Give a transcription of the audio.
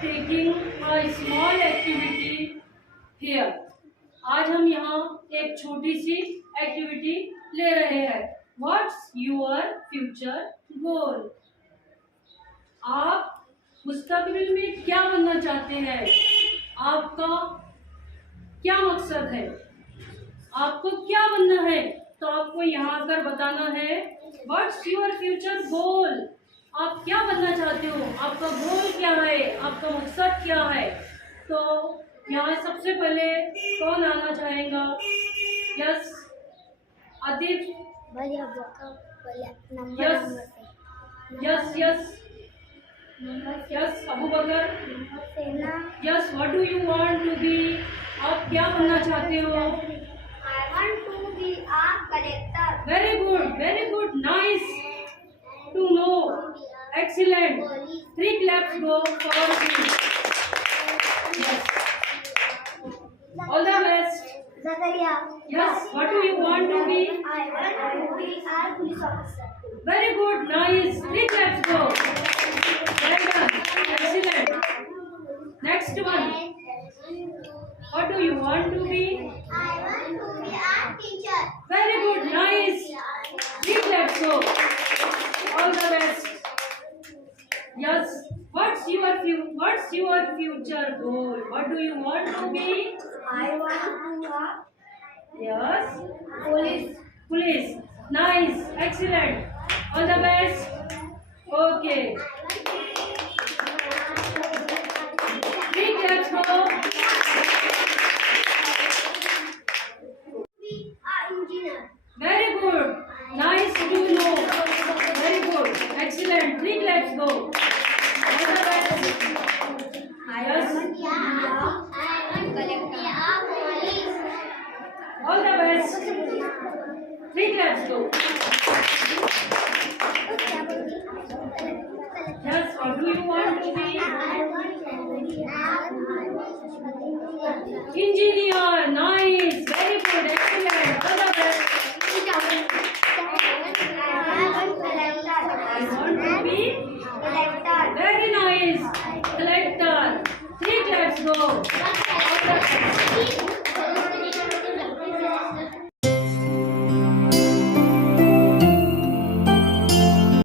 taking a small activity here. आज हम यहाँ एक छोटी सी एक्टिविटी ले रहे हैं. What's your future goal? आप मुस्तकबिल में क्या बनना चाहते हैं? आपका क्या मकसद है? आपको क्या बनना है? तो आपको यहाँ आकर बताना है What's your future goal? आप क्या बनना चाहते हो? आपका गोल क्या है? आपका मकसद क्या है? तो यहाँ सबसे पहले कौन आना चाहेगा? Yes Atif. Yes yes yes Abu Bakar. Yes what do you want to be? आप क्या बनना चाहते हो? I want to be a collector. Very good, nice to know. Excellent. 3 claps go for you. Yes. All the best. Zakaria. Yes. What do you want to be? I want to be a police officer. Very good, nice. 3 claps go. Well done. Excellent. Next one. What do you want to be? I want to be a teacher. Very good, nice. 3 claps go. All the best. Yes. What's your future goal? What do you want to be? I want to be Yes. police. Police. Nice. Excellent. All the best. Okay. 3 claps go. Engineer. Very good. Nice to know. Very good. Excellent. 3 claps go. All the best. Yes. All the best. 3 claps go. Yes. What do you want to be? Engineer. Nice. Very good. Excellent. All the best. I want to be very nice. Collector. 3 claps go.